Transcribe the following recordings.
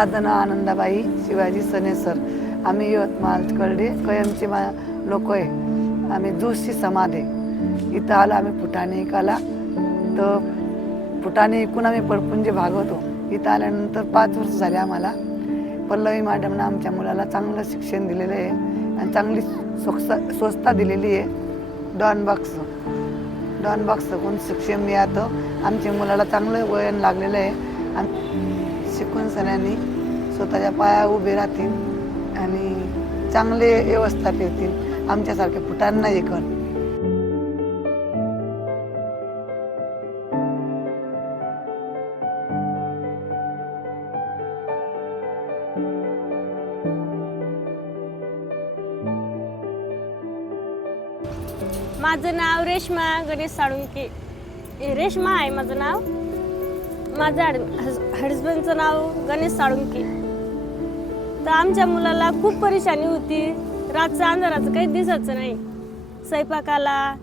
माझं नाव आनंदाबाई शिवाजी सनेसर. आम्ही यवतमाळ कळडे कयमचे लोक आहे. आम्ही जोशी समाज आहे. इथं आलो आम्ही फुटाणे ऐकायला. तर फुटाणे ऐकून आम्ही पडपुंजे भागवतो. इथं आल्यानंतर 5 वर्ष झाले आम्हाला. पल्लवी मॅडमनं आमच्या मुलाला चांगलं शिक्षण दिलेलं आहे आणि चांगली स्वच्छता दिलेली आहे. डॉन बॉक्स कोण शिक्षण मिळतं. आमच्या मुलाला चांगलं वयन लागलेलं आहे आणि शिकून सगळ्यांनी स्वतःच्या पायावर उभे राहतील आणि चांगले व्यवस्थापित येतील. आमच्यासारखे फुटांना ऐकून माझं नाव रेश्मा गणेश साळुंके. रेश्मा आहे माझं नाव. माझं हजबंडचं नाव गणेश साळुंके. तर आमच्या मुलाला खूप परेशानी होती. रातचं अंधाराचं काही दिसायचं नाही. स्वयंपाकाला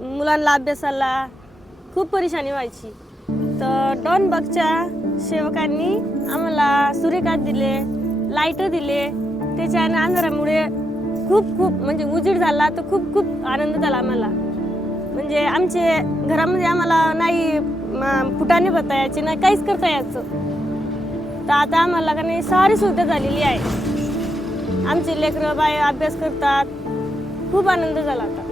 मुलांना अभ्यासाला खूप परेशानी व्हायची. तर डॉन बॉक्सच्या सेवकांनी आम्हाला सूर्यकांत दिले, लाईट दिले. त्याच्या अंधारामुळे खूप म्हणजे उजीड झाला. तर खूप आनंद झाला आम्हाला. म्हणजे आमचे घरामध्ये आम्हाला नाही फुटाणे बता यायचे नाही, काहीच करता यायचं. तर आता आम्हाला का नाही सारी सुविधा झालेली आहे. आमचे लेकरं बाय अभ्यास करतात. खूप आनंद झाला आता.